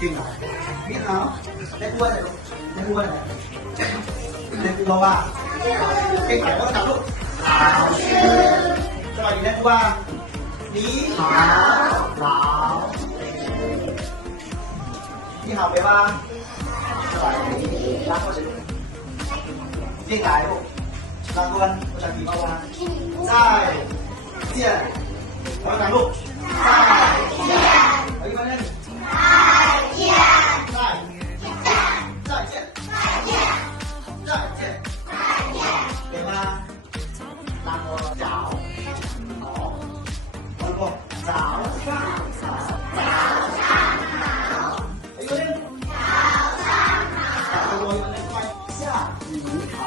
จริงเหรอ你好ในครัวไหนลูกในครัวไหนในครัวว่าเก่งไหนก็ทำลูกสวัสดีในครัวนี่หาวนี่หาวไปว่าสวัสดีรักเขาจะลูกเก่งไหนลูกรางวัลภาษาอังกฤษมาว่าใช่เจี๋ยมาทำลูกใช่เจี๋ยเอาอีกคนนึง对吗？然后早好，然后早上好，哎呦嘞，我有那块下午好，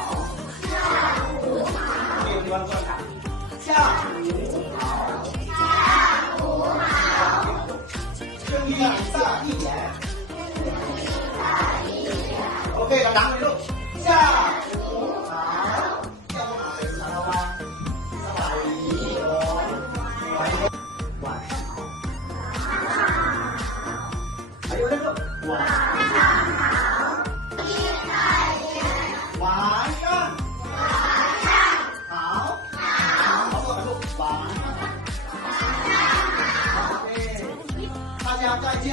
给你们说下下午好，声音大一点，OK， เราดังเลยลูก下午好。还有那个晚上好，晚上好，好多个晚上好，大家再见。